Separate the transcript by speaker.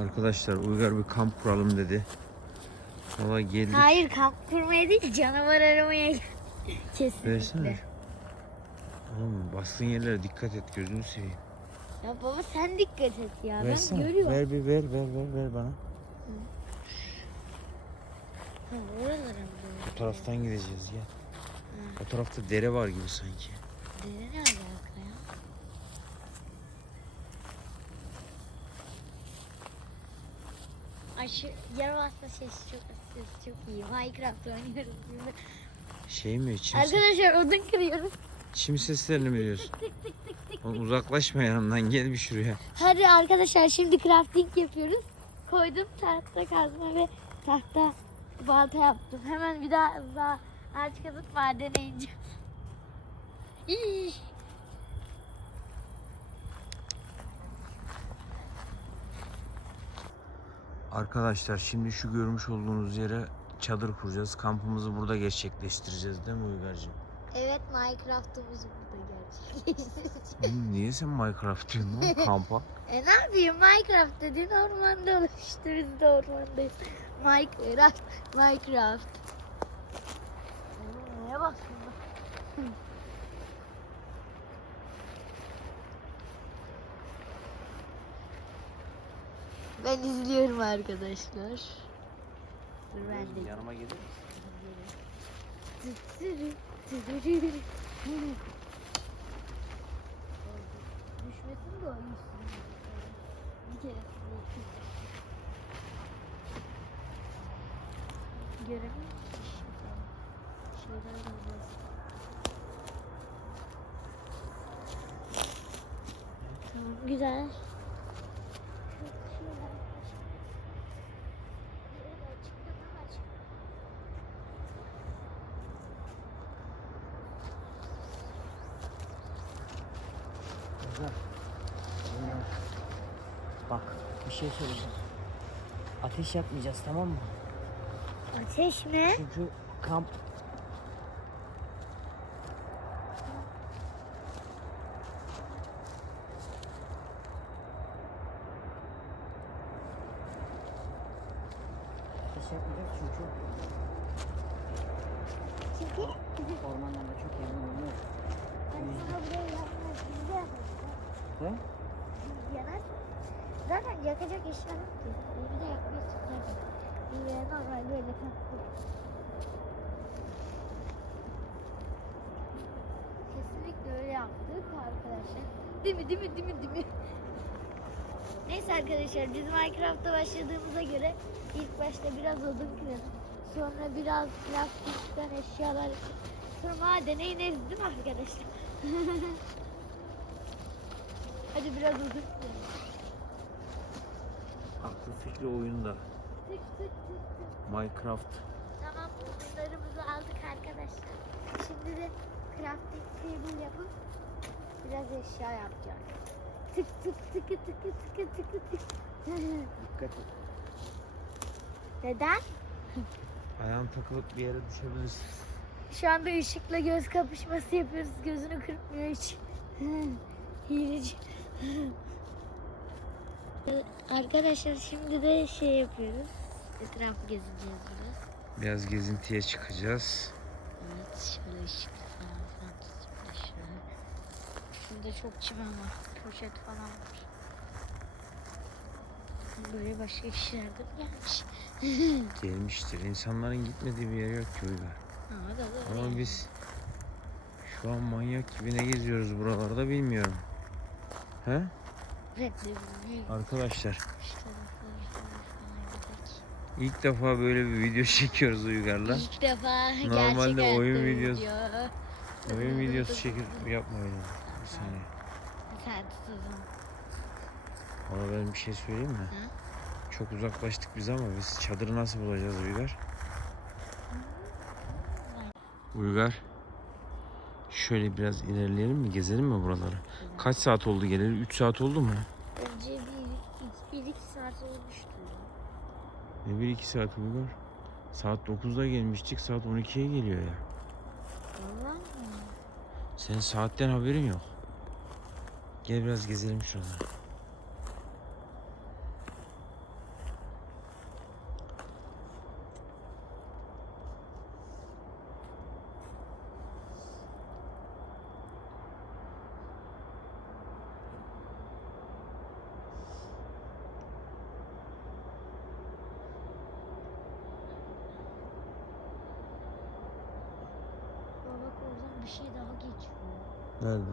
Speaker 1: Arkadaşlar Uygar bir kamp kuralım dedi. Valla geldik.
Speaker 2: Hayır kamp kurmaya değil canavar aramaya gel- Kesinlikle.
Speaker 1: Versene. Oğlum bastığın yerlere dikkat et gözünü seveyim.
Speaker 2: Ya baba sen dikkat et ya. Ben
Speaker 1: Versene.
Speaker 2: görüyorum.
Speaker 1: Ver bir ver ver ver ver bana.
Speaker 2: Ha, oralara mı?
Speaker 1: Bu taraftan gideceğiz ya. O tarafta dere var gibi sanki.
Speaker 2: Dere ne alaka ya? Aşı yarı vasıta sesi çok sesi çok iyi. Minecraft oynuyoruz biz.
Speaker 1: Şey mi? Çim,
Speaker 2: Arkadaşlar odun kırıyoruz.
Speaker 1: çim seslerini mi veriyorsun? Oğlum uzaklaşma yanımdan gel bir şuraya.
Speaker 2: Hadi arkadaşlar şimdi crafting yapıyoruz. Koydum tahta kazma ve tahta balta yaptım. Hemen bir daha daha ağaç kazıp madene ineceğim. İyi.
Speaker 1: Arkadaşlar şimdi şu görmüş olduğunuz yere çadır kuracağız. Kampımızı burada gerçekleştireceğiz değil mi Uygar'cığım?
Speaker 2: Evet Minecraft'ımız burada gerçekleştireceğiz.
Speaker 1: Niye sen Minecraft diyorsun lan kampa?
Speaker 2: e ne yapayım Minecraft dediğin ormanda olur işte biz de ormandayız. Minecraft, Minecraft. Neye bak Ben izliyorum arkadaşlar. Dur ben de.
Speaker 1: Yanıma gelir misin?
Speaker 2: Düşmesin de o yüzsün. Bir kere Göremiyor musun? Olmaz. Tamam güzel.
Speaker 3: Bak bir şey söyleyeceğim. Ateş yapmayacağız tamam mı?
Speaker 2: Ateş mi?
Speaker 3: Çünkü kamp Ateş yapmayacağız çünkü
Speaker 2: Çünkü
Speaker 3: ormanlarda çok yanan oluyor.
Speaker 2: ben sana buraya yakmaz. Biz de yaparız.
Speaker 3: He?
Speaker 2: Biz yanar. Zaten yakacak eşya yok ki. Bir de yakmayı çıkarız. Bir de normal böyle tatlı. Kesinlikle öyle yaptık arkadaşlar. Değil mi değil mi değil mi değil mi? Neyse arkadaşlar biz Minecraft'a başladığımıza göre ilk başta biraz odun kıralım. Sonra biraz plastikten eşyalar Sonra madene ineriz değil mi arkadaşlar? Hadi biraz odun kıralım.
Speaker 1: Aklı fikri oyunda.
Speaker 2: Tık tık tık tık.
Speaker 1: Minecraft.
Speaker 2: Tamam odunlarımızı aldık arkadaşlar. Şimdi de crafting table yapıp biraz eşya yapacağız. Tık tık tıkı tıkı tıkı tıkı tık.
Speaker 3: Dikkat et.
Speaker 2: Neden?
Speaker 1: Ayağın takılıp bir yere düşebilirsin.
Speaker 2: Şu anda ışıkla göz kapışması yapıyoruz. Gözünü kırpmıyor hiç. Hileci. Arkadaşlar şimdi de şey yapıyoruz. Etrafı gezeceğiz biraz.
Speaker 1: Biraz gezintiye çıkacağız.
Speaker 2: Evet şöyle ışıklı falan şöyle. Şurada çok çimen var. Poşet falan var. Buraya başka kişiler de mi gelmiş?
Speaker 1: Gelmiştir. İnsanların gitmediği bir yer yok ki Uygar.
Speaker 2: Ha, da da
Speaker 1: Ama biz şu an manyak gibi ne geziyoruz buralarda bilmiyorum. He? Arkadaşlar ilk defa böyle bir video çekiyoruz Uygar'la.
Speaker 2: İlk defa
Speaker 1: Normalde oyun videosu-
Speaker 2: video.
Speaker 1: Oyun videosu çekip yapma öyle. Bir saniye.
Speaker 2: Sen tut o zaman.
Speaker 1: Ama ben bir şey söyleyeyim mi? Çok uzaklaştık biz ama biz çadırı nasıl bulacağız Uygar? Uygar. Şöyle biraz ilerleyelim mi? Gezelim mi buraları? Kaç saat oldu geleli? 3 saat oldu mu?
Speaker 2: Önce bir, bir iki saat olmuştu.
Speaker 1: Ne 1-2 saat Uygar? Saat 9'da gelmiştik. Saat 12'ye geliyor ya.
Speaker 2: Valla mı?
Speaker 1: Senin saatten haberin yok. Gel biraz gezelim şuraları.
Speaker 2: Bir şey daha geçiyor.
Speaker 1: Nerede?